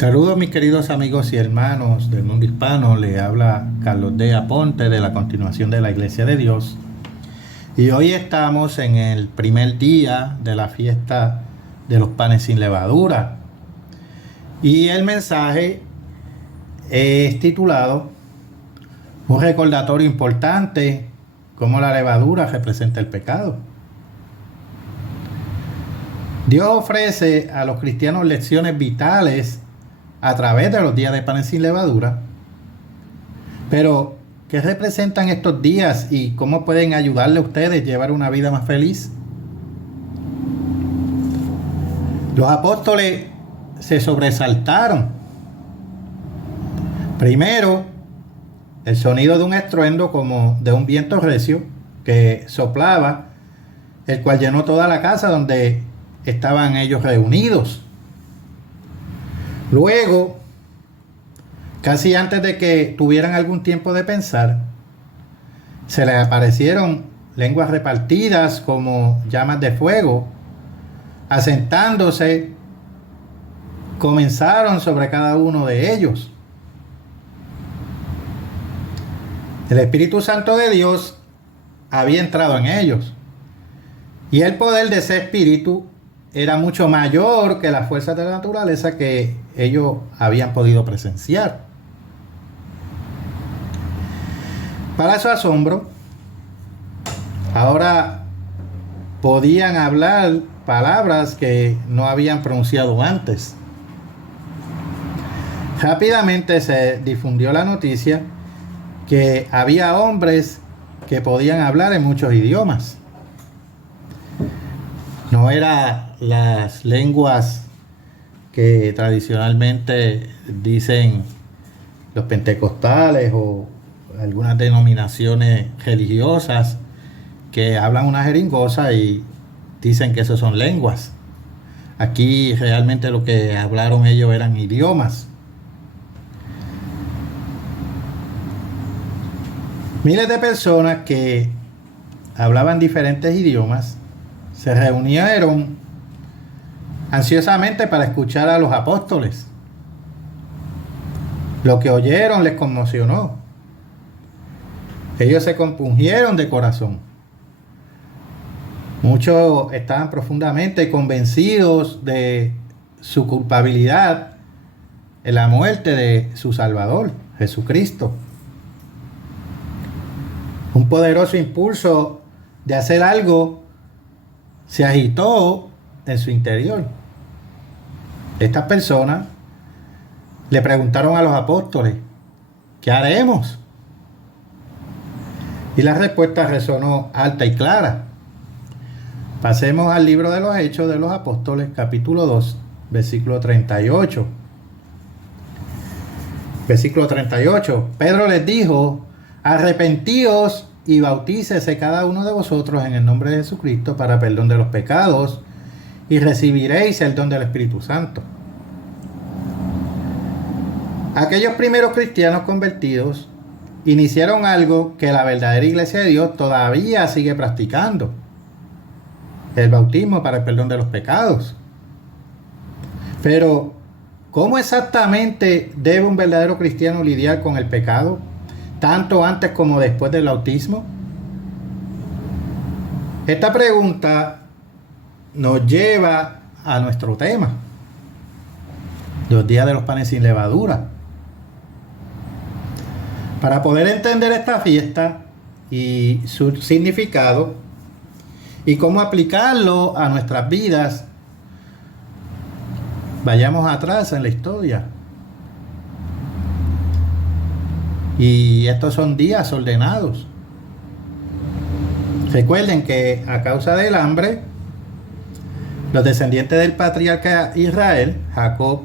Saludos mis queridos amigos y hermanos del mundo hispano, le habla Carlos D. Aponte de la continuación de la Iglesia de Dios. Y hoy estamos en el primer día de la fiesta de los panes sin levadura. Y el mensaje es titulado Un recordatorio importante, cómo la levadura representa el pecado. Dios ofrece a los cristianos lecciones vitales a través de los días de panes sin levadura. Pero, ¿qué representan estos días y cómo pueden ayudarle a ustedes a llevar una vida más feliz? Los apóstoles se sobresaltaron. Primero, el sonido de un estruendo como de un viento recio que soplaba, el cual llenó toda la casa donde estaban ellos reunidos. Luego, casi antes de que tuvieran algún tiempo de pensar, se les aparecieron lenguas repartidas como llamas de fuego. Asentándose, comenzaron sobre cada uno de ellos. El Espíritu Santo de Dios había entrado en ellos, y el poder de ese Espíritu era mucho mayor que las fuerzas de la naturaleza que ellos habían podido presenciar. Para su asombro, ahora podían hablar palabras que no habían pronunciado antes. Rápidamente se difundió la noticia que había hombres que podían hablar en muchos idiomas. No eran las lenguas que tradicionalmente dicen los pentecostales o algunas denominaciones religiosas que hablan una jeringosa y dicen que eso son lenguas. Aquí realmente lo que hablaron ellos eran idiomas. Miles de personas que hablaban diferentes idiomas se reunieron ansiosamente para escuchar a los apóstoles. Lo que oyeron les conmocionó. Ellos se compungieron de corazón. Muchos estaban profundamente convencidos de su culpabilidad en la muerte de su Salvador, Jesucristo. Un poderoso impulso de hacer algo se agitó en su interior. Estas personas le preguntaron a los apóstoles, ¿qué haremos? Y la respuesta resonó alta y clara. Pasemos al libro de los Hechos de los Apóstoles, capítulo 2, versículo 38. Versículo 38. Pedro les dijo, arrepentíos y bautícese cada uno de vosotros en el nombre de Jesucristo para perdón de los pecados y recibiréis el don del Espíritu Santo. Aquellos primeros cristianos convertidos iniciaron algo que la verdadera Iglesia de Dios todavía sigue practicando: el bautismo para el perdón de los pecados. Pero, ¿cómo exactamente debe un verdadero cristiano lidiar con el pecado, tanto antes como después del bautismo? Esta pregunta nos lleva a nuestro tema, los días de los panes sin levadura. Para poder entender esta fiesta y su significado y cómo aplicarlo a nuestras vidas, vayamos atrás en la historia. Y estos son días ordenados. Recuerden que a causa del hambre, los descendientes del patriarca Israel, Jacob,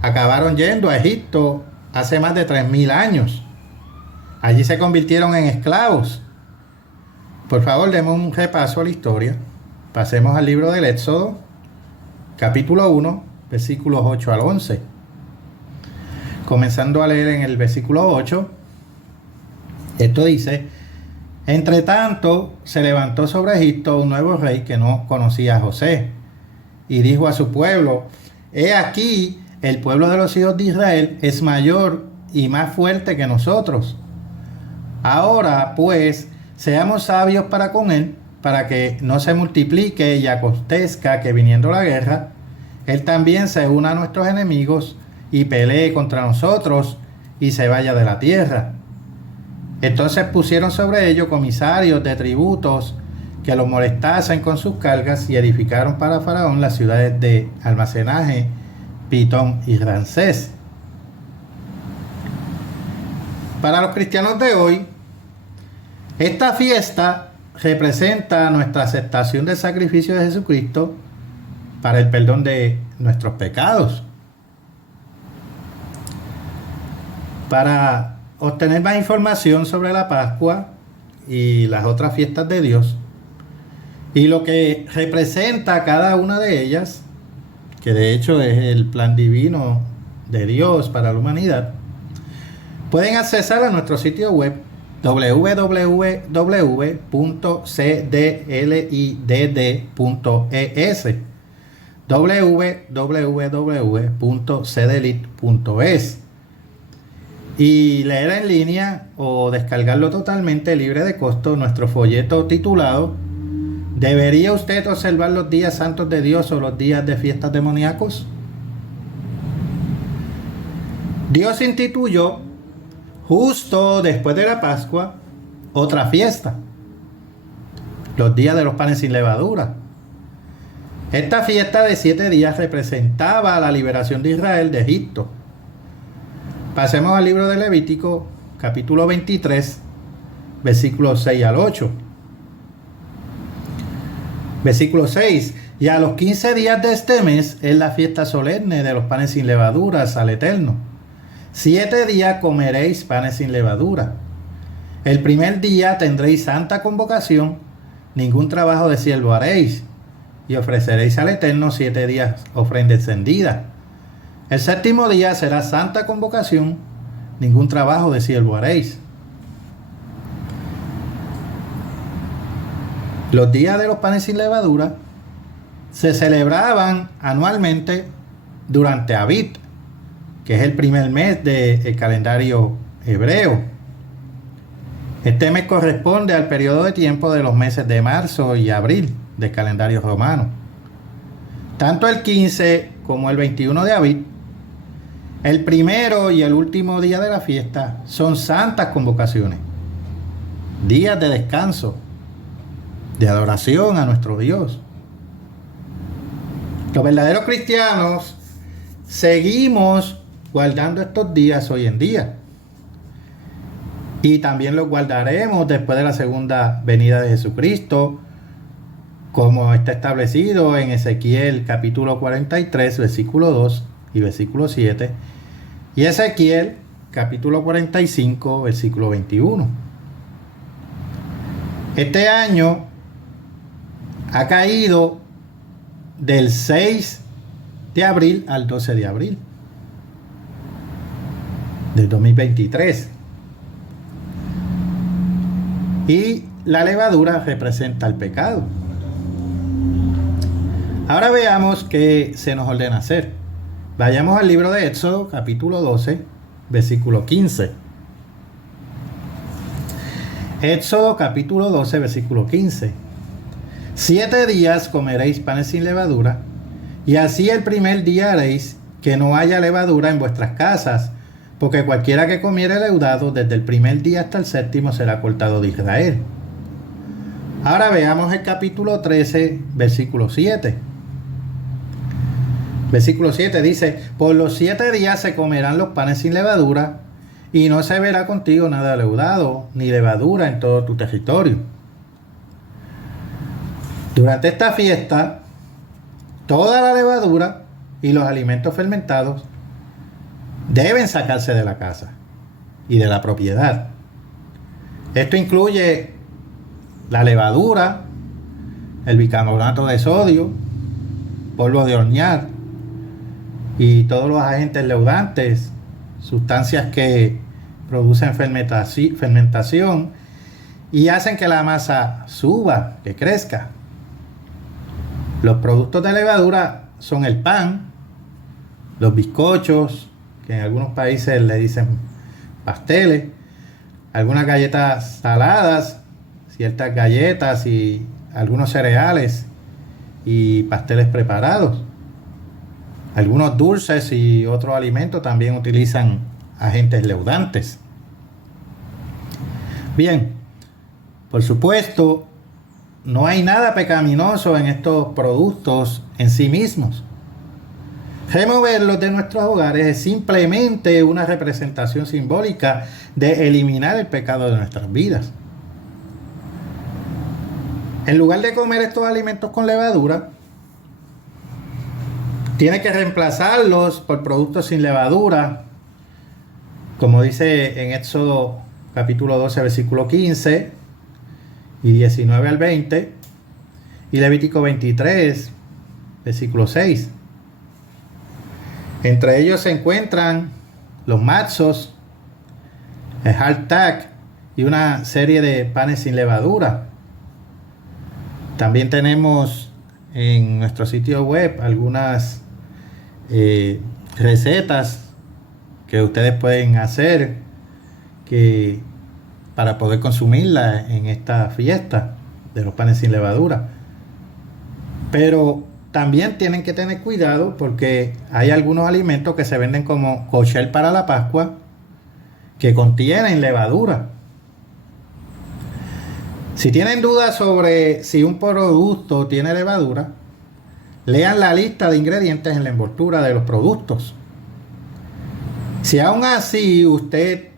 acabaron yendo a Egipto hace más de 3000 años. Allí se convirtieron en esclavos. Por favor, demos un repaso a la historia. Pasemos al libro del Éxodo, capítulo 1, versículos 8 al 11. Comenzando a leer en el versículo 8, esto dice: Entre tanto, se levantó sobre Egipto un nuevo rey que no conocía a José, y dijo a su pueblo: He aquí, el pueblo de los hijos de Israel es mayor y más fuerte que nosotros. Ahora, pues, seamos sabios para con él, para que no se multiplique y acontezca que viniendo la guerra, él también se una a nuestros enemigos y pelee contra nosotros y se vaya de la tierra. Entonces pusieron sobre ellos comisarios de tributos que los molestasen con sus cargas y edificaron para Faraón las ciudades de almacenaje, Pitón y Ramsés. Para los cristianos de hoy, esta fiesta representa nuestra aceptación del sacrificio de Jesucristo para el perdón de nuestros pecados. Para obtener más información sobre la Pascua y las otras fiestas de Dios y lo que representa cada una de ellas, que de hecho es el plan divino de Dios para la humanidad, pueden accesar a nuestro sitio web www.cdlidd.es www.cdlit.es y leer en línea o descargarlo totalmente libre de costo nuestro folleto titulado ¿Debería usted observar los días santos de Dios o los días de fiestas demoníacos? Dios instituyó justo después de la Pascua otra fiesta, los días de los panes sin levadura. Esta fiesta de 7 días representaba la liberación de Israel de Egipto. Pasemos al libro de Levítico, capítulo 23, versículos 6 al 8. Versículo 6. Y a los 15 días de este mes es la fiesta solemne de los panes sin levaduras al Eterno. 7 días comeréis panes sin levadura. El primer día tendréis santa convocación, ningún trabajo de siervo haréis, y ofreceréis al Eterno 7 días ofrenda encendida. El séptimo día será santa convocación, ningún trabajo de siervo haréis. Los días de los panes sin levadura se celebraban anualmente durante Abib, que es el primer mes del calendario hebreo. Este mes corresponde al periodo de tiempo de los meses de marzo y abril del calendario romano. Tanto el 15 como el 21 de Abib, el primero y el último día de la fiesta, son santas convocaciones, días de descanso, de adoración a nuestro Dios. Los verdaderos cristianos seguimos guardando estos días hoy en día. Y también los guardaremos después de la segunda venida de Jesucristo, como está establecido en Ezequiel capítulo 43, versículo 2 y versículo 7, y Ezequiel capítulo 45, versículo 21. Este año ha caído del 6 de abril al 12 de abril del 2023. Y la levadura representa el pecado. Ahora veamos qué se nos ordena hacer. Vayamos al libro de Éxodo, capítulo 12, versículo 15. Éxodo, capítulo 12, versículo 15. 7 días comeréis panes sin levadura, y así el primer día haréis que no haya levadura en vuestras casas, porque cualquiera que comiere leudado desde el primer día hasta el séptimo será cortado de Israel. Ahora veamos el capítulo 13, versículo 7. Versículo 7 dice: por los 7 días se comerán los panes sin levadura, y no se verá contigo nada leudado, ni levadura en todo tu territorio. Durante esta fiesta, toda la levadura y los alimentos fermentados deben sacarse de la casa y de la propiedad. Esto incluye la levadura, el bicarbonato de sodio, polvo de hornear y todos los agentes leudantes, sustancias que producen fermentación y hacen que la masa suba, que crezca. Los productos de levadura son el pan, los bizcochos, que en algunos países le dicen pasteles, algunas galletas saladas, ciertas galletas y algunos cereales y pasteles preparados. Algunos dulces y otros alimentos también utilizan agentes leudantes. Bien, por supuesto, no hay nada pecaminoso en estos productos en sí mismos. Removerlos de nuestros hogares es simplemente una representación simbólica de eliminar el pecado de nuestras vidas. En lugar de comer estos alimentos con levadura, tiene que reemplazarlos por productos sin levadura, como dice en Éxodo capítulo 12, versículo 15 y 19 al 20, y Levítico 23, versículo 6. Entre ellos se encuentran los matzos, el hardtack y una serie de panes sin levadura. También tenemos en nuestro sitio web algunas recetas que ustedes pueden hacer para poder consumirla en esta fiesta de los panes sin levadura. Pero también tienen que tener cuidado porque hay algunos alimentos que se venden como kosher para la Pascua que contienen levadura. Si tienen dudas sobre si un producto tiene levadura, lean la lista de ingredientes en la envoltura de los productos. Si aún así usted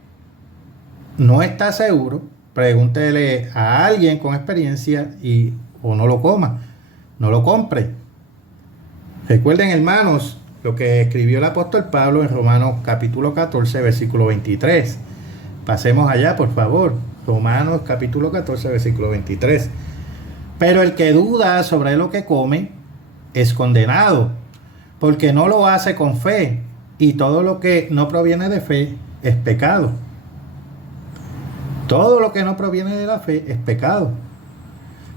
no está seguro, pregúntele a alguien con experiencia o no lo coma, no lo compre. Recuerden, hermanos, lo que escribió el apóstol Pablo en Romanos capítulo 14, versículo 23. Pasemos allá, por favor. Romanos capítulo 14, versículo 23. Pero el que duda sobre lo que come es condenado, porque no lo hace con fe, y todo lo que no proviene de fe es pecado. Todo lo que no proviene de la fe es pecado.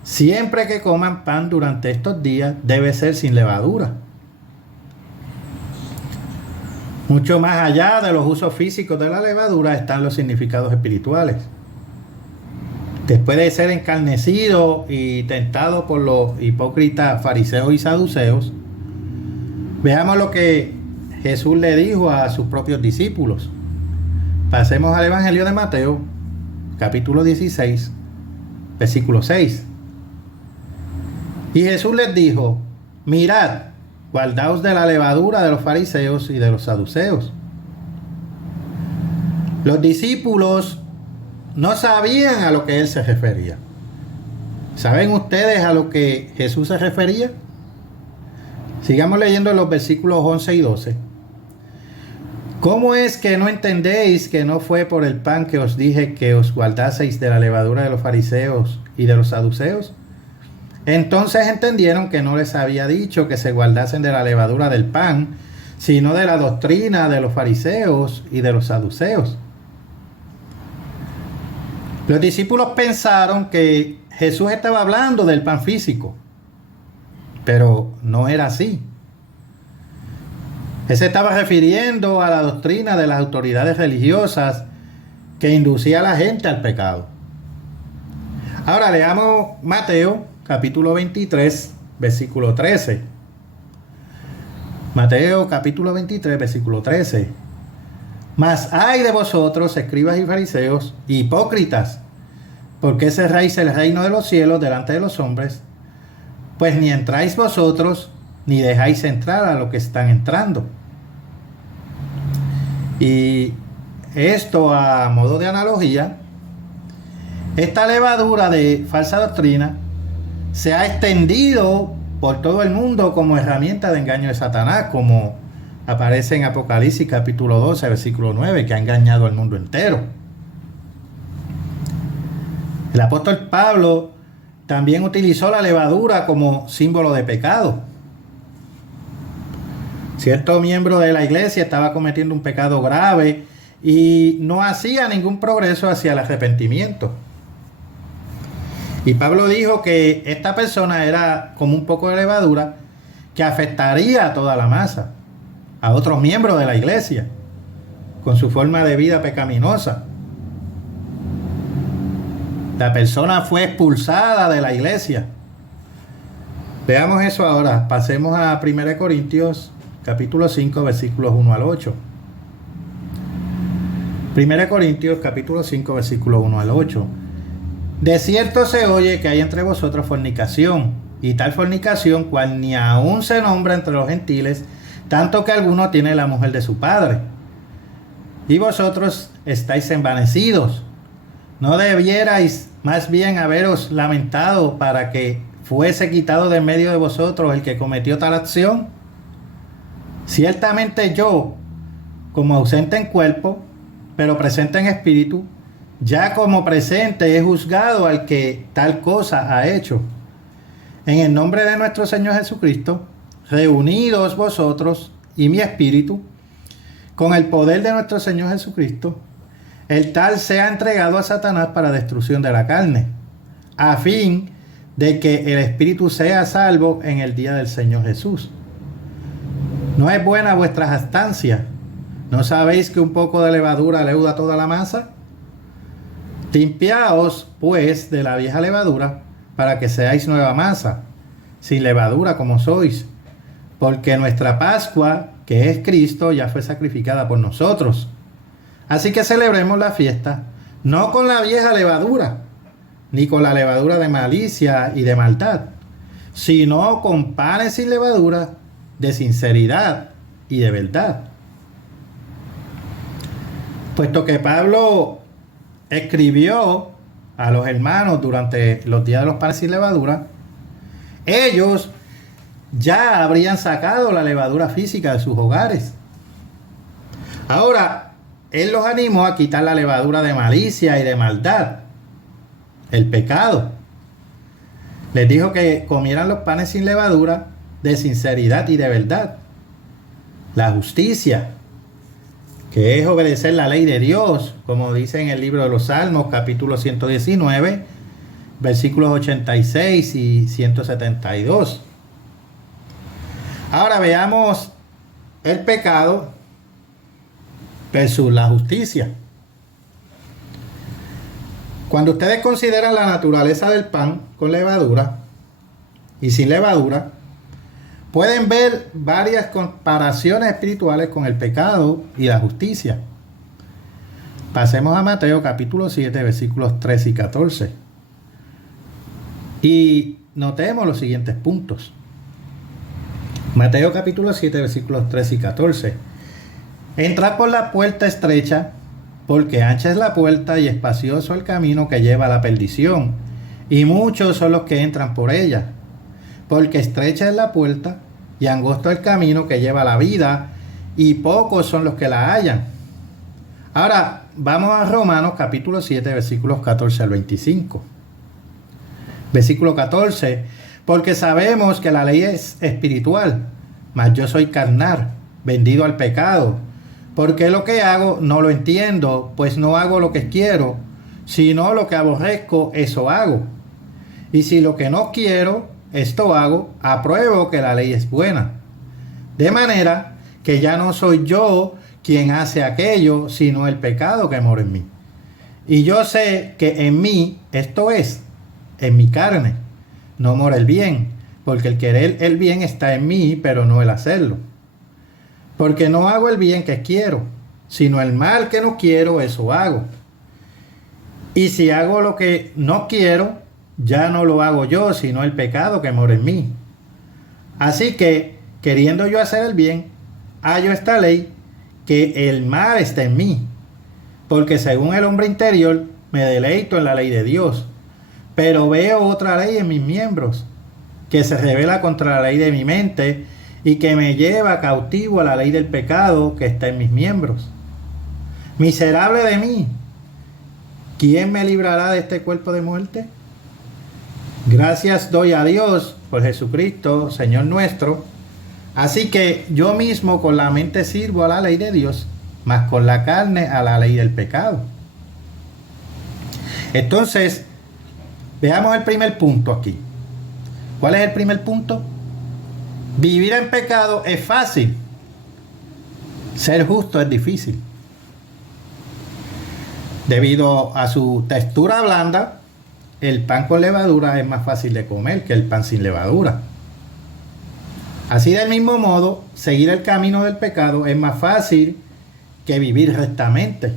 Siempre que coman pan durante estos días debe ser sin levadura. Mucho más allá de los usos físicos de la levadura están los significados espirituales. Después de ser encarnecido y tentado por los hipócritas fariseos y saduceos, veamos lo que Jesús le dijo a sus propios discípulos. Pasemos al Evangelio de Mateo, capítulo 16, versículo 6. Y Jesús les dijo: mirad, guardaos de la levadura de los fariseos y de los saduceos. Los discípulos no sabían a lo que él se refería. ¿Saben ustedes a lo que Jesús se refería? Sigamos leyendo los versículos 11 y 12. ¿Cómo es que no entendéis que no fue por el pan que os dije que os guardaseis de la levadura de los fariseos y de los saduceos? Entonces entendieron que no les había dicho que se guardasen de la levadura del pan, sino de la doctrina de los fariseos y de los saduceos. Los discípulos pensaron que Jesús estaba hablando del pan físico, pero no era así. Él se estaba refiriendo a la doctrina de las autoridades religiosas que inducía a la gente al pecado. Ahora leamos Mateo capítulo 23, versículo 13. Mateo capítulo 23, versículo 13. Mas ay de vosotros, escribas y fariseos, hipócritas, porque cerráis el reino de los cielos delante de los hombres, pues ni entráis vosotros, ni dejáis entrar a los que están entrando. Y esto, a modo de analogía, esta levadura de falsa doctrina se ha extendido por todo el mundo como herramienta de engaño de Satanás, como aparece en Apocalipsis capítulo 12, versículo 9, que ha engañado al mundo entero. El apóstol Pablo también utilizó la levadura como símbolo de pecado. Cierto miembro de la iglesia estaba cometiendo un pecado grave y no hacía ningún progreso hacia el arrepentimiento. Y Pablo dijo que esta persona era como un poco de levadura que afectaría a toda la masa. a otros miembros de la iglesia con su forma de vida pecaminosa. La persona fue expulsada de la iglesia. Veamos eso ahora. Pasemos a 1 Corintios capítulo 5 versículos 1 al 8. 1 Corintios capítulo 5 versículo 1 al 8. De cierto se oye que hay entre vosotros fornicación, y tal fornicación cual ni aún se nombra entre los gentiles, tanto que alguno tiene la mujer de su padre. Y vosotros estáis envanecidos. ¿No debierais más bien haberos lamentado para que fuese quitado de en medio de vosotros el que cometió tal acción? Ciertamente yo, como ausente en cuerpo, pero presente en espíritu, ya como presente he juzgado al que tal cosa ha hecho. En el nombre de nuestro Señor Jesucristo, reunidos vosotros y mi espíritu, con el poder de nuestro Señor Jesucristo, el tal sea entregado a Satanás para destrucción de la carne, a fin de que el espíritu sea salvo en el día del Señor Jesús. ¿No es buena vuestra jactancia? ¿No sabéis que un poco de levadura leuda toda la masa? Limpiaos, pues, de la vieja levadura, para que seáis nueva masa, sin levadura como sois, porque nuestra Pascua, que es Cristo, ya fue sacrificada por nosotros. Así que celebremos la fiesta, no con la vieja levadura, ni con la levadura de malicia y de maldad, sino con panes sin levadura, de sinceridad y de verdad. Puesto que Pablo escribió a los hermanos durante los días de los panes sin levadura, ellos ya habrían sacado la levadura física de sus hogares. Ahora, él los animó a quitar la levadura de malicia y de maldad, el pecado. Les dijo que comieran los panes sin levadura, de sinceridad y de verdad. La justicia, que es obedecer la ley de Dios, como dice en el libro de los Salmos, capítulo 119, versículos 86 y 172. Ahora veamos el pecado versus la justicia. Cuando ustedes consideran la naturaleza del pan con levadura y sin levadura, pueden ver varias comparaciones espirituales con el pecado y la justicia. Pasemos a Mateo capítulo 7, versículos 13 y 14. Y notemos los siguientes puntos. Mateo capítulo 7, versículos 13 y 14. Entrad por la puerta estrecha, porque ancha es la puerta y espacioso el camino que lleva a la perdición, y muchos son los que entran por ella. Porque estrecha es la puerta y angosto el camino que lleva a la vida, y pocos son los que la hallan. Ahora, vamos a Romanos capítulo 7, versículos 14 al 25. Versículo 14. Porque sabemos que la ley es espiritual, mas yo soy carnal, vendido al pecado. Porque lo que hago no lo entiendo, pues no hago lo que quiero, sino lo que aborrezco, eso hago. Y si lo que no quiero, esto hago, apruebo que la ley es buena. De manera que ya no soy yo quien hace aquello, sino el pecado que mora en mí. Y yo sé que en mí, esto es, en mi carne, no mora el bien, porque el querer el bien está en mí, pero no el hacerlo. Porque no hago el bien que quiero, sino el mal que no quiero, eso hago. Y si hago lo que no quiero, ya no lo hago yo, sino el pecado que mora en mí. Así que, queriendo yo hacer el bien, hallo esta ley, que el mal está en mí. Porque según el hombre interior, me deleito en la ley de Dios. Pero veo otra ley en mis miembros, que se revela contra la ley de mi mente, y que me lleva cautivo a la ley del pecado que está en mis miembros. Miserable de mí, ¿quién me librará de este cuerpo de muerte? Gracias doy a Dios por Jesucristo, Señor nuestro. Así que yo mismo con la mente sirvo a la ley de Dios, mas con la carne a la ley del pecado. Entonces, veamos el primer punto aquí. ¿Cuál es el primer punto? Vivir en pecado es fácil. Ser justo es difícil. Debido a su textura blanda, el pan con levadura es más fácil de comer que el pan sin levadura. Así del mismo modo, seguir el camino del pecado es más fácil que vivir rectamente.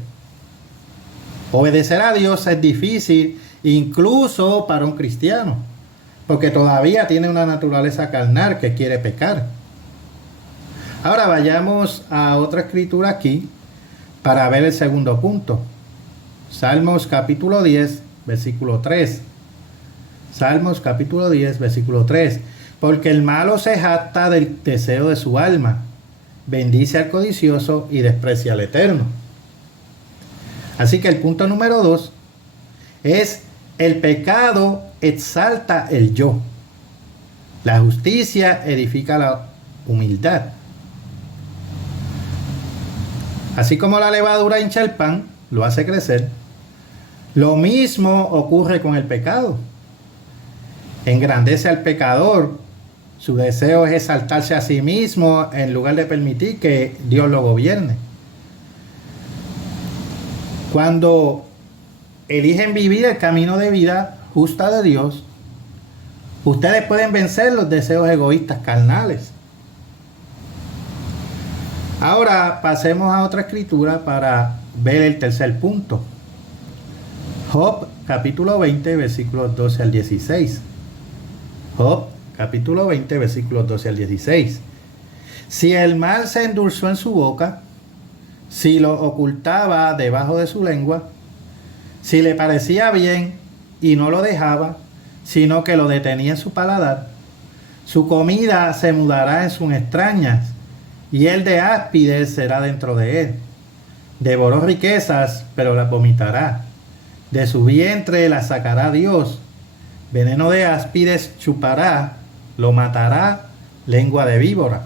Obedecer a Dios es difícil incluso para un cristiano, porque todavía tiene una naturaleza carnal que quiere pecar. Ahora vayamos a otra escritura aquí para ver el segundo punto. Salmos capítulo 10, versículo 3. Salmos capítulo 10, versículo 3. Porque el malo se jacta del deseo de su alma, bendice al codicioso y desprecia al eterno. Así que el punto número 2 es: el pecado exalta el yo. La justicia edifica la humildad. Así como la levadura hincha el pan, lo hace crecer, lo mismo ocurre con el pecado. Engrandece al pecador. Su deseo es exaltarse a sí mismo en lugar de permitir que Dios lo gobierne. Cuando eligen vivir el camino de vida justa de Dios, ustedes pueden vencer los deseos egoístas carnales. Ahora pasemos a otra escritura para ver el tercer punto. Job capítulo 20 versículos 12 al 16. Job capítulo 20 versículos 12 al 16. Si el mal se endulzó en su boca, si lo ocultaba debajo de su lengua, si le parecía bien y no lo dejaba, sino que lo detenía en su paladar, su comida se mudará en sus extrañas, y el de áspides será dentro de él. Devoró riquezas, pero las vomitará. De su vientre las sacará Dios. Veneno de áspides chupará, lo matará lengua de víbora.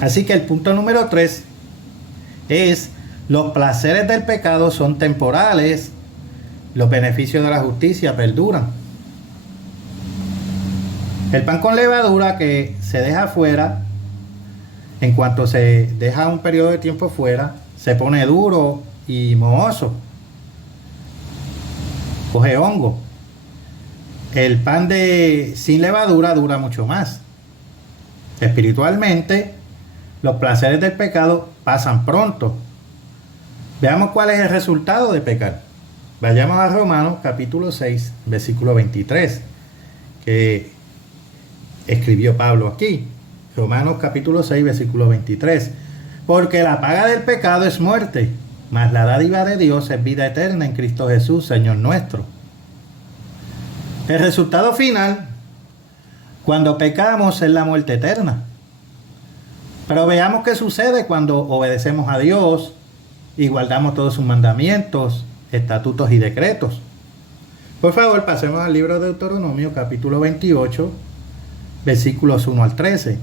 Así que el punto número 3 es: los placeres del pecado son temporales, los beneficios de la justicia perduran. El pan con levadura que se deja fuera, en cuanto se deja un periodo de tiempo fuera, se pone duro y mohoso, coge hongo. El pan sin levadura dura mucho más. Espiritualmente, los placeres del pecado pasan pronto. Veamos cuál es el resultado de pecar. Vayamos a Romanos capítulo 6, versículo 23, que escribió Pablo aquí. Romanos capítulo 6, versículo 23. Porque la paga del pecado es muerte, mas la dádiva de Dios es vida eterna en Cristo Jesús, Señor nuestro. El resultado final, cuando pecamos, es la muerte eterna. Pero veamos qué sucede cuando obedecemos a Dios y guardamos todos sus mandamientos, estatutos y decretos. Por favor, pasemos al libro de Deuteronomio, capítulo 28, versículos 1 al 13.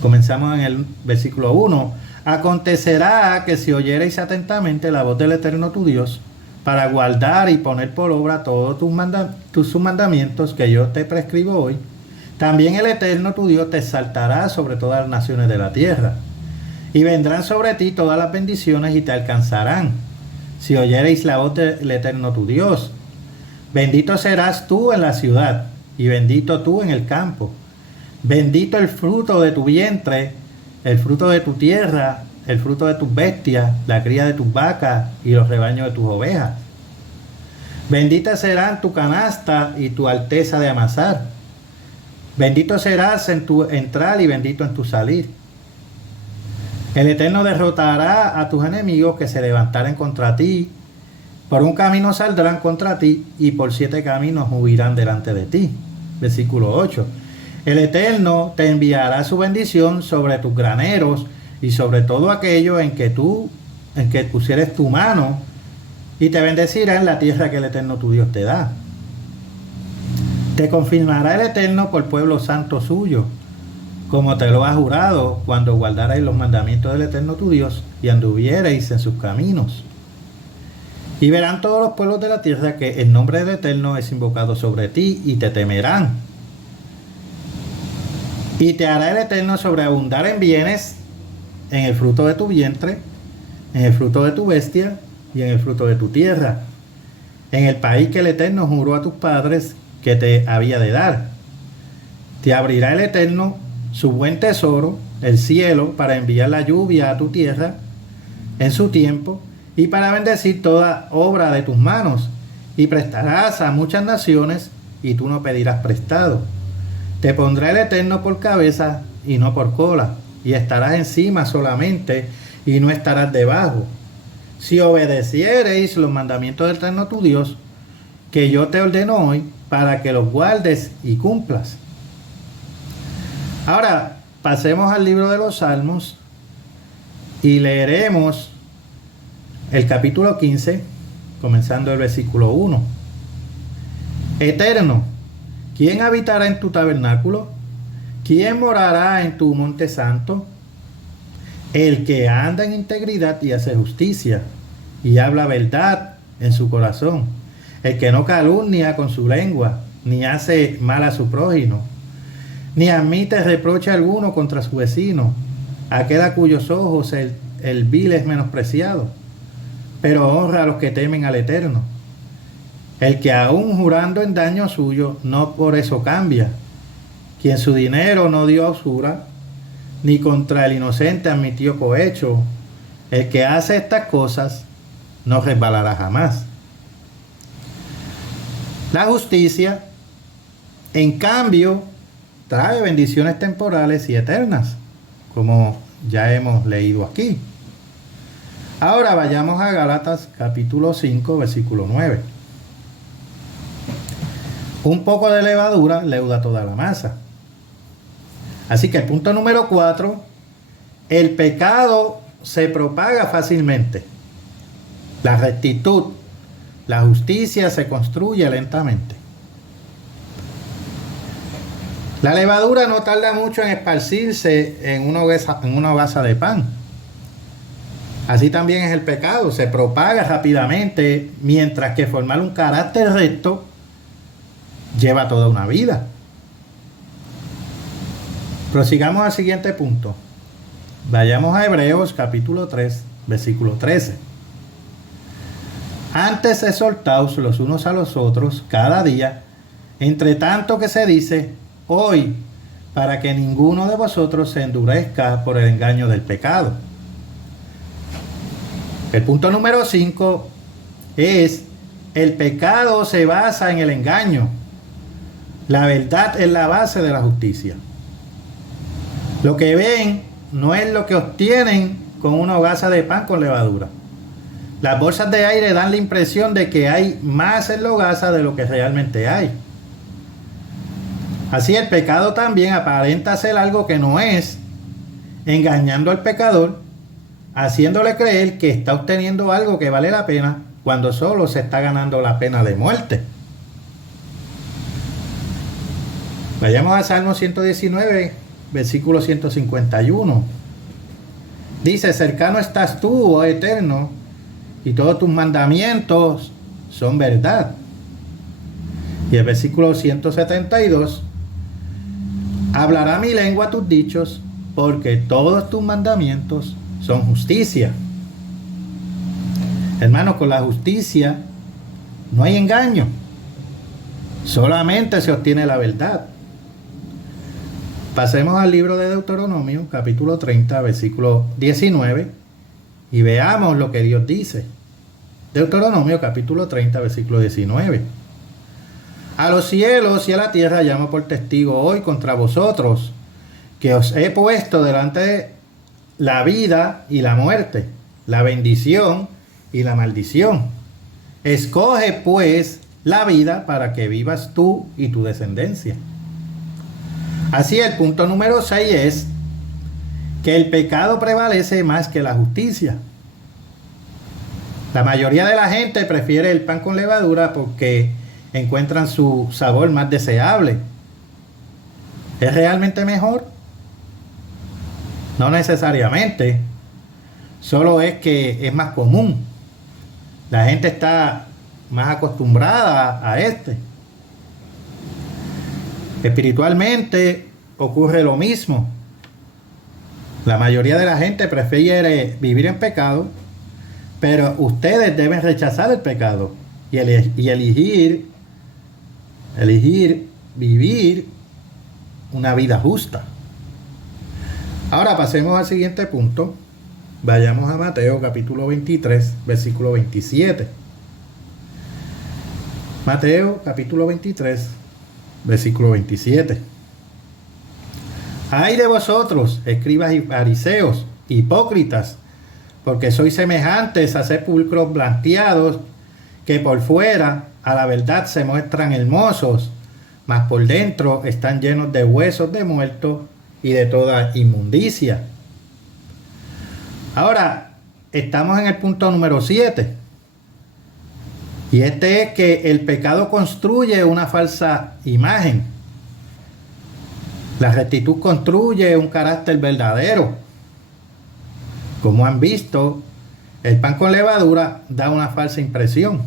Comenzamos en el versículo 1. Acontecerá que si oyereis atentamente la voz del Eterno tu Dios, para guardar y poner por obra todos sus mandamientos que yo te prescribo hoy, también el Eterno tu Dios te exaltará sobre todas las naciones de la tierra. Y vendrán sobre ti todas las bendiciones y te alcanzarán, si oyereis la voz del Eterno tu Dios. Bendito serás tú en la ciudad, y bendito tú en el campo. Bendito el fruto de tu vientre, el fruto de tu tierra, el fruto de tus bestias, la cría de tus vacas y los rebaños de tus ovejas. Bendita serán tu canasta y tu alteza de amasar. Bendito serás en tu entrar y bendito en tu salir. El Eterno derrotará a tus enemigos que se levantaren contra ti. Por un camino saldrán contra ti y por 7 caminos huirán delante de ti. Versículo 8. El Eterno te enviará su bendición sobre tus graneros y sobre todo aquello en que pusieres tu mano, y te bendecirá en la tierra que el Eterno tu Dios te da. Te confirmará el Eterno por pueblo santo suyo, como te lo ha jurado, cuando guardaréis los mandamientos del Eterno tu Dios y anduviereis en sus caminos. Y verán todos los pueblos de la tierra que el nombre del Eterno es invocado sobre ti y te temerán. Y te hará el Eterno sobreabundar en bienes, en el fruto de tu vientre, en el fruto de tu bestia y en el fruto de tu tierra, en el país que el Eterno juró a tus padres que te había de dar. Te abrirá el Eterno su buen tesoro, el cielo, para enviar la lluvia a tu tierra en su tiempo y para bendecir toda obra de tus manos, y prestarás a muchas naciones y tú no pedirás prestado. Te pondrá el Eterno por cabeza y no por cola, y estarás encima solamente y no estarás debajo. Si obedeciereis los mandamientos del Eterno tu Dios, que yo te ordeno hoy, para que los guardes y cumplas. Ahora, pasemos al libro de los Salmos y leeremos el capítulo 15, comenzando el versículo 1. Eterno, ¿quién habitará en tu tabernáculo? ¿Quién morará en tu monte santo? El que anda en integridad y hace justicia, y habla verdad en su corazón. El que no calumnia con su lengua, ni hace mal a su prójimo, ni admite reproche alguno contra su vecino, aquel a cuyos ojos el vil es menospreciado, pero honra a los que temen al Eterno. El que aún jurando en daño suyo, no por eso cambia, quien su dinero no dio a usura, ni contra el inocente admitió cohecho. El que hace estas cosas no resbalará jamás. La justicia, en cambio, trae bendiciones temporales y eternas, como ya hemos leído aquí. Ahora vayamos a Gálatas capítulo 5, versículo 9. Un poco de levadura leuda toda la masa. Así que el punto número 4, el pecado se propaga fácilmente. La rectitud, la justicia se construye lentamente. La levadura no tarda mucho en esparcirse en una hogaza de pan. Así también es el pecado, se propaga rápidamente, mientras que formar un carácter recto lleva toda una vida. Prosigamos al siguiente punto. Vayamos a Hebreos capítulo 3, versículo 13. Antes exhortaos los unos a los otros cada día, entre tanto que se dice hoy, para que ninguno de vosotros se endurezca por el engaño del pecado. El punto número 5 es: el pecado se basa en el engaño. La verdad es la base de la justicia. Lo que ven no es lo que obtienen con una hogaza de pan con levadura. Las bolsas de aire dan la impresión de que hay más en la hogaza de lo que realmente hay. Así el pecado también aparenta ser algo que no es, engañando al pecador, haciéndole creer que está obteniendo algo que vale la pena, cuando solo se está ganando la pena de muerte. Vayamos a Salmo 119, versículo 151. Dice: cercano estás tú, oh Eterno, y todos tus mandamientos son verdad. Y el versículo 172: hablará mi lengua tus dichos, porque todos tus mandamientos son justicia. Hermano, con la justicia no hay engaño, solamente se obtiene la verdad. Pasemos al libro de Deuteronomio, capítulo 30, versículo 19, y veamos lo que Dios dice. Deuteronomio, capítulo 30, versículo 19. A los cielos y a la tierra llamo por testigo hoy contra vosotros, que os he puesto delante de la vida y la muerte, la bendición y la maldición. Escoge pues la vida para que vivas tú y tu descendencia. Así el punto número 6 es que el pecado prevalece más que la justicia. La mayoría de la gente prefiere el pan con levadura porque encuentran su sabor más deseable. ¿Es realmente mejor? No necesariamente. Solo es que es más común. La gente está más acostumbrada a este. Espiritualmente ocurre lo mismo. La mayoría de la gente prefiere vivir en pecado, pero ustedes deben rechazar el pecado y elegir vivir una vida justa. Ahora pasemos al siguiente punto. Vayamos a Mateo capítulo 23, versículo 27. Mateo capítulo 23, versículo 27. Ay de vosotros, escribas y fariseos, hipócritas, porque sois semejantes a sepulcros blanqueados, que por fuera a la verdad se muestran hermosos, mas por dentro están llenos de huesos de muertos y de toda inmundicia. Ahora, estamos en el punto número 7. Y este es que el pecado construye una falsa imagen. La rectitud construye un carácter verdadero. Como han visto, el pan con levadura da una falsa impresión.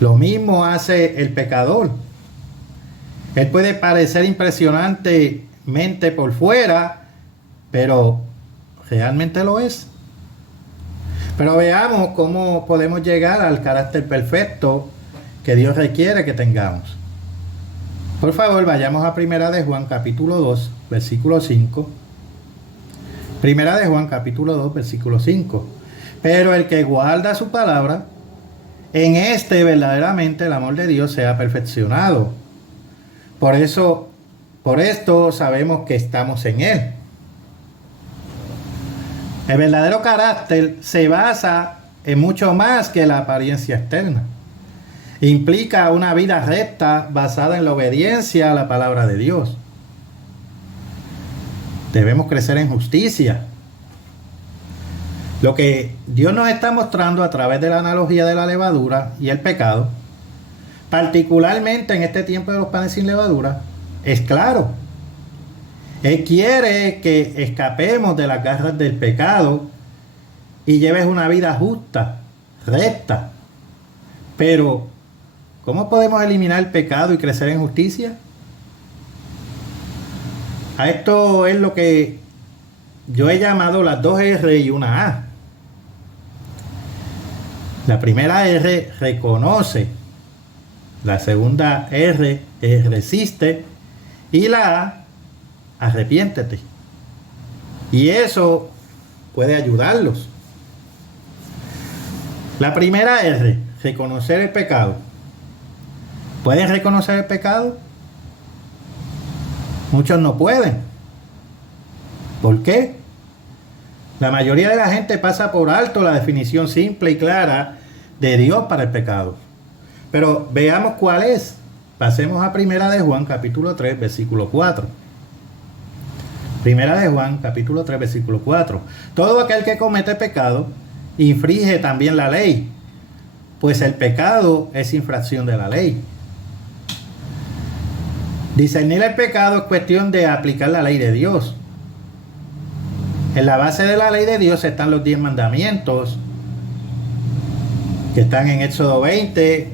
Lo mismo hace el pecador. Él puede parecer impresionantemente por fuera, pero realmente lo es. Pero veamos cómo podemos llegar al carácter perfecto que Dios requiere que tengamos. Por favor, vayamos a Primera de Juan capítulo 2, versículo 5. Primera de Juan capítulo 2, versículo 5. Pero el que guarda su palabra, en este verdaderamente el amor de Dios se ha perfeccionado. Por esto sabemos que estamos en Él. El verdadero carácter se basa en mucho más que la apariencia externa. Implica una vida recta basada en la obediencia a la palabra de Dios. Debemos crecer en justicia. Lo que Dios nos está mostrando a través de la analogía de la levadura y el pecado, particularmente en este tiempo de los panes sin levadura, es claro. Él quiere que escapemos de las garras del pecado y lleves una vida justa, recta. Pero, ¿cómo podemos eliminar el pecado y crecer en justicia? A esto es lo que yo he llamado las 2 R y una A. La primera R reconoce, la segunda R es resiste y la A arrepiéntete. Y eso puede ayudarlos. La primera R, reconocer el pecado. ¿Pueden reconocer el pecado? Muchos no pueden. ¿Por qué? La mayoría de la gente pasa por alto la definición simple y clara de Dios para el pecado. Pero veamos cuál es. Pasemos a Primera de Juan, capítulo 3, versículo 4. Primera de Juan, capítulo 3, versículo 4. Todo aquel que comete pecado infringe también la ley, pues el pecado es infracción de la ley. Discernir el pecado es cuestión de aplicar la ley de Dios. En la base de la ley de Dios están los 10 mandamientos, que están en Éxodo 20,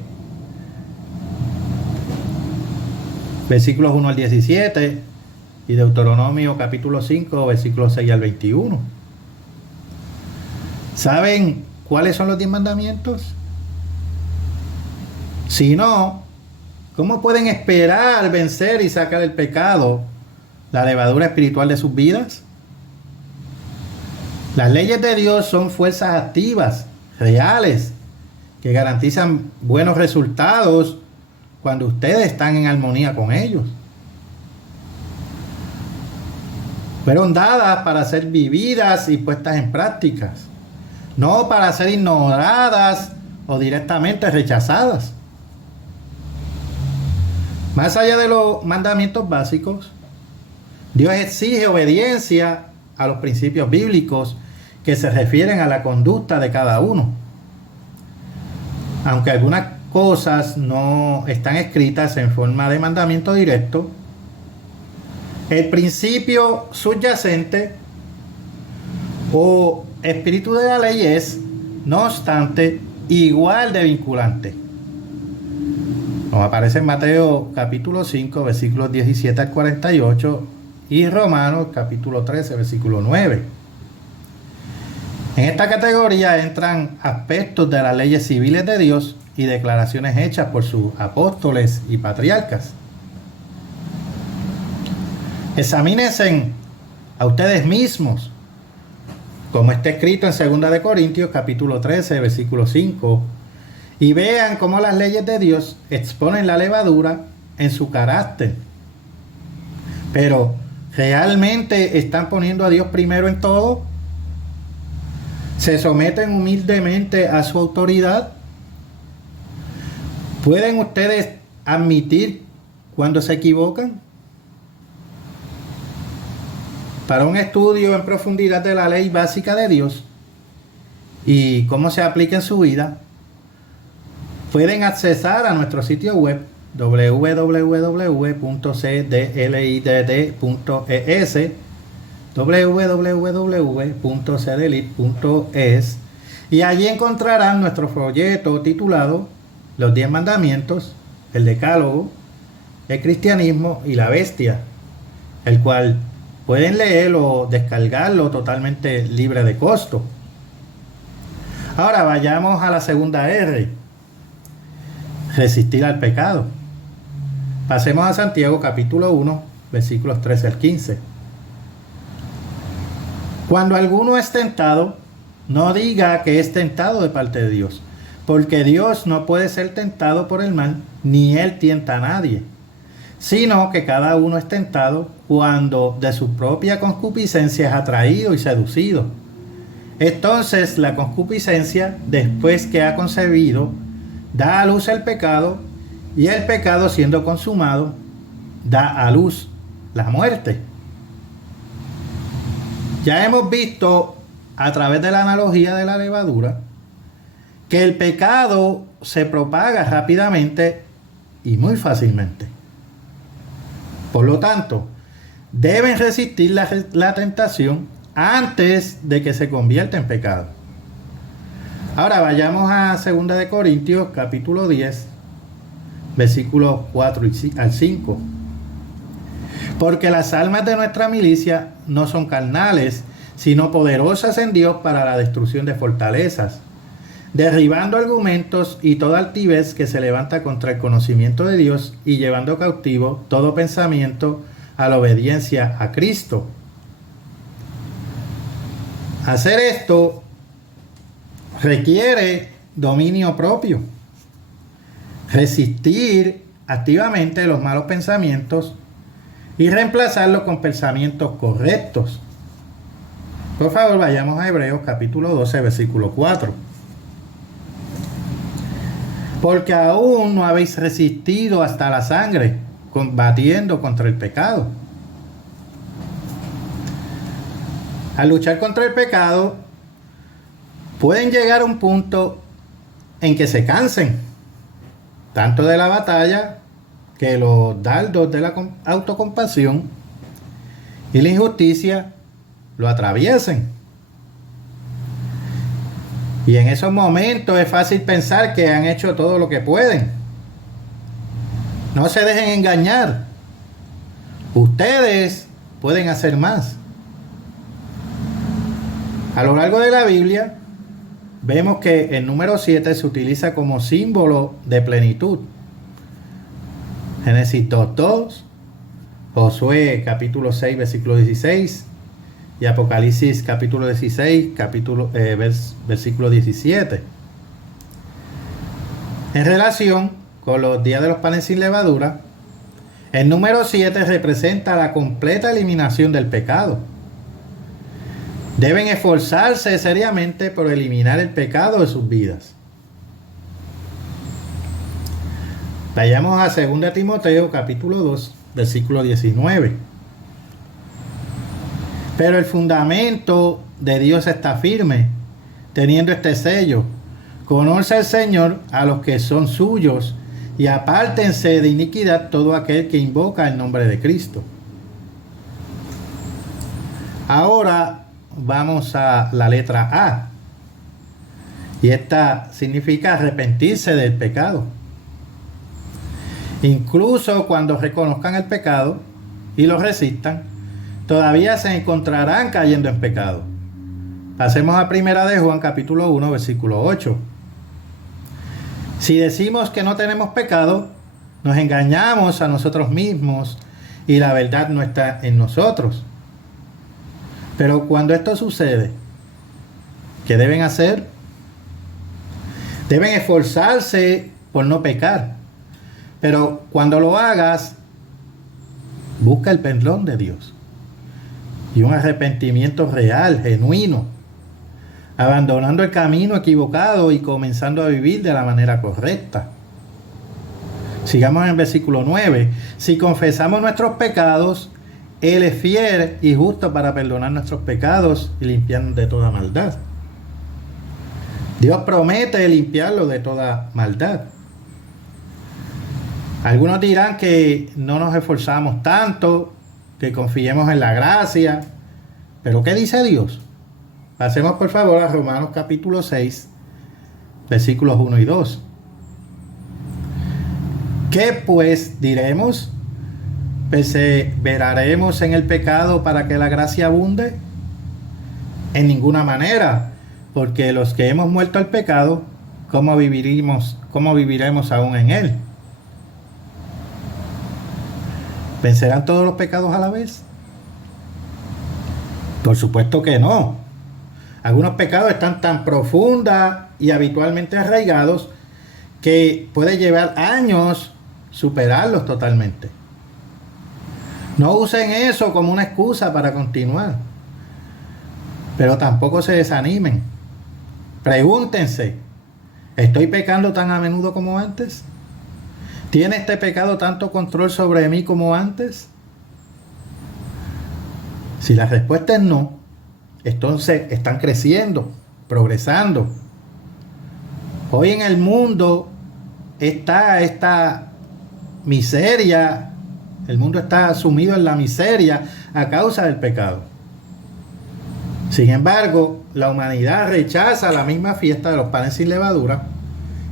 versículos 1 al 17, y Deuteronomio capítulo 5, versículos 6 al 21. ¿Saben cuáles son los 10 mandamientos? Si no, ¿cómo pueden esperar vencer y sacar el pecado, la levadura espiritual de sus vidas? Las leyes de Dios son fuerzas activas, reales, que garantizan buenos resultados cuando ustedes están en armonía con ellos. Fueron dadas para ser vividas y puestas en prácticas, no para ser ignoradas o directamente rechazadas. Más allá de los mandamientos básicos, Dios exige obediencia a los principios bíblicos que se refieren a la conducta de cada uno. Aunque algunas cosas no están escritas en forma de mandamiento directo, el principio subyacente o espíritu de la ley es, no obstante, igual de vinculante. como aparece en Mateo capítulo 5, versículos 17 al 48 y Romanos capítulo 13, versículo 9. En esta categoría entran aspectos de las leyes civiles de Dios y declaraciones hechas por sus apóstoles y patriarcas. Examínense a ustedes mismos, como está escrito en 2 de Corintios capítulo 13, versículo 5, y vean cómo las leyes de Dios exponen la levadura en su carácter. Pero, ¿realmente están poniendo a Dios primero en todo? ¿Se someten humildemente a su autoridad? ¿Pueden ustedes admitir cuando se equivocan? Para un estudio en profundidad de la ley básica de Dios y cómo se aplica en su vida, pueden accesar a nuestro sitio web www.cdlidd.es, www.cdlit.es, y allí encontrarán nuestro folleto titulado Los 10 Mandamientos, el Decálogo, el Cristianismo y la Bestia, el cual pueden leer o descargarlo totalmente libre de costo. Ahora vayamos a la segunda R: resistir al pecado. Pasemos a Santiago capítulo 1, versículos 13 al 15. Cuando alguno es tentado, no diga que es tentado de parte de Dios, porque Dios no puede ser tentado por el mal, ni Él tienta a nadie, sino que cada uno es tentado cuando de su propia concupiscencia es atraído y seducido. Entonces la concupiscencia, después que ha concebido, da a luz el pecado, y el pecado, siendo consumado, da a luz la muerte. Ya hemos visto a través de la analogía de la levadura que el pecado se propaga rápidamente y muy fácilmente. Por lo tanto, deben resistir la tentación antes de que se convierta en pecado. Ahora vayamos a 2 de Corintios capítulo 10, versículos 4 al 5. Porque las almas de nuestra milicia no son carnales, sino poderosas en Dios para la destrucción de fortalezas, derribando argumentos y toda altivez que se levanta contra el conocimiento de Dios y llevando cautivo todo pensamiento a la obediencia a Cristo. Hacer esto requiere dominio propio, resistir activamente los malos pensamientos y reemplazarlos con pensamientos correctos. Por favor, vayamos a Hebreos capítulo 12, versículo 4. Porque aún no habéis resistido hasta la sangre, combatiendo contra el pecado. Al luchar contra el pecado, pueden llegar a un punto en que se cansen, tanto de la batalla, que los dardos de la autocompasión y la injusticia lo atraviesen. Y en esos momentos es fácil pensar que han hecho todo lo que pueden. No se dejen engañar. Ustedes pueden hacer más. A lo largo de la Biblia, vemos que el número 7 se utiliza como símbolo de plenitud. Génesis 2:2, Josué capítulo 6, versículo 16, y Apocalipsis capítulo 16, versículo 17. En relación con los días de los panes sin levadura, el número 7 representa la completa eliminación del pecado. Deben esforzarse seriamente por eliminar el pecado de sus vidas. Vayamos a 2 Timoteo capítulo 2, versículo 19. Pero el fundamento de Dios está firme, teniendo este sello: conoce el Señor a los que son suyos, y apártense de iniquidad todo aquel que invoca el nombre de Cristo. Ahora vamos a la letra A, y esta significa arrepentirse del pecado. Incluso cuando reconozcan el pecado y lo resistan, todavía se encontrarán cayendo en pecado. Pasemos a Primera de Juan, capítulo 1, versículo 8. Si decimos que no tenemos pecado, nos engañamos a nosotros mismos y la verdad no está en nosotros. Pero cuando esto sucede, ¿qué deben hacer? Deben esforzarse por no pecar. Pero cuando lo hagas, busca el perdón de Dios y un arrepentimiento real, genuino, abandonando el camino equivocado y comenzando a vivir de la manera correcta. Sigamos en el versículo 9. Si confesamos nuestros pecados, Él es fiel y justo para perdonar nuestros pecados y limpiarnos de toda maldad. Dios promete limpiarlo de toda maldad. Algunos dirán que no nos esforzamos tanto, que confiemos en la gracia. ¿Pero qué dice Dios? Pasemos por favor a Romanos capítulo 6, versículos 1 y 2. ¿Qué pues diremos? ¿Perseveraremos en el pecado para que la gracia abunde? En ninguna manera, porque los que hemos muerto al pecado, ¿cómo viviremos aún en él? ¿Vencerán todos los pecados a la vez? Por supuesto que no. Algunos pecados están tan profunda y habitualmente arraigados que puede llevar años superarlos totalmente. No usen eso como una excusa para continuar, pero tampoco se desanimen. Pregúntense, ¿estoy pecando tan a menudo como antes? ¿Tiene este pecado tanto control sobre mí como antes? Si la respuesta es no, entonces están creciendo, progresando. Hoy en el mundo está esta miseria, el mundo está sumido en la miseria a causa del pecado. Sin embargo, la humanidad rechaza la misma fiesta de los panes sin levadura,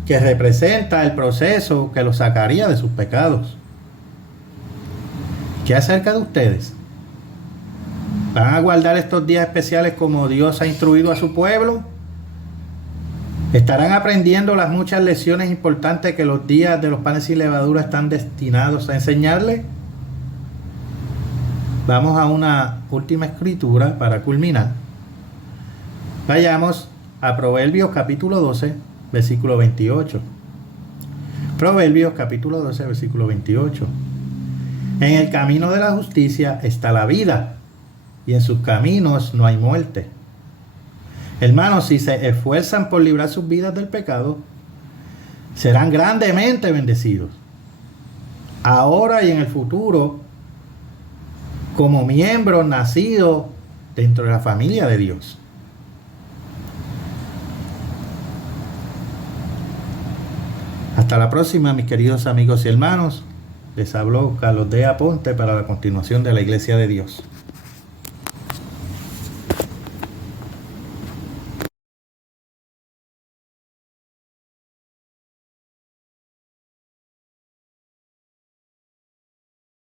que representa el proceso que los sacaría de sus pecados. ¿Qué acerca de ustedes? ¿Van a guardar estos días especiales como Dios ha instruido a su pueblo? ¿Estarán aprendiendo las muchas lecciones importantes que los días de los panes sin levadura están destinados a enseñarles? Vamos a una última escritura para culminar. Vayamos a Proverbios capítulo 12, versículo 28. Proverbios capítulo 12, versículo 28. En el camino de la justicia está la vida, y en sus caminos no hay muerte. Hermanos, si se esfuerzan por librar sus vidas del pecado, serán grandemente bendecidos, ahora y en el futuro, como miembros nacidos dentro de la familia de Dios. Hasta la próxima, mis queridos amigos y hermanos. Les habló Carlos D. Aponte para la continuación de la Iglesia de Dios.